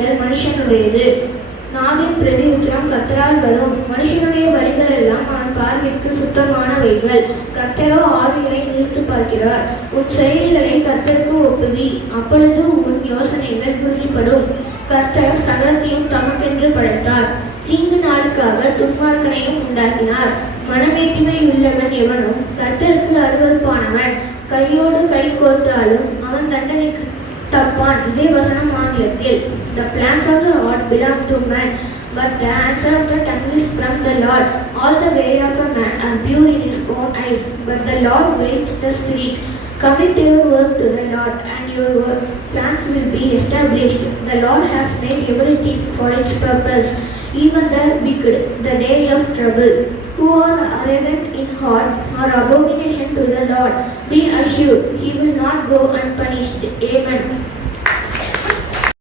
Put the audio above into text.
வழிகள் மனுஷனுடையது, நாவின் பிரதியுத்தரம் கர்த்தரால் வரும். மனுஷனுடைய வழிகள் எல்லாம் அவன் பார்வைக்கு சுத்தமானவைகள், கர்த்தரோ ஆவிகளை நிறுத்து பார்க்கிறார். உன் செயல்களை கர்த்தருக்கு ஒப்புவி, அப்பொழுது உன் யோசனைகள் உறுதிப்படும். கர்த்தர் சகலத்தையும் தமக்கென்று படைத்தார், தீங்கு நாளுக்காக துன்மார்க்கனையும் உண்டாக்கினார். மனமேட்டிமை உள்ளவன் எவனும் கர்த்தருக்கு அருவருப்பானவன், கையோடு கை கோர்த்தாலும் அவன் தண்டனைக்கு தப்பான். இதே வசனம் ஆங்கிலத்தில். The plans of the Lord belong to man, but the answer of the tongue is from the Lord. All the way of a man are pure in his own eyes, but the Lord weighs the spirit. Commit your work to the Lord, and your work plans will be established. The Lord has made everything for its purpose, even the wicked, the day of trouble. Who are arrogant in heart are abomination to the Lord. Be assured, he will not go unpunished. Amen.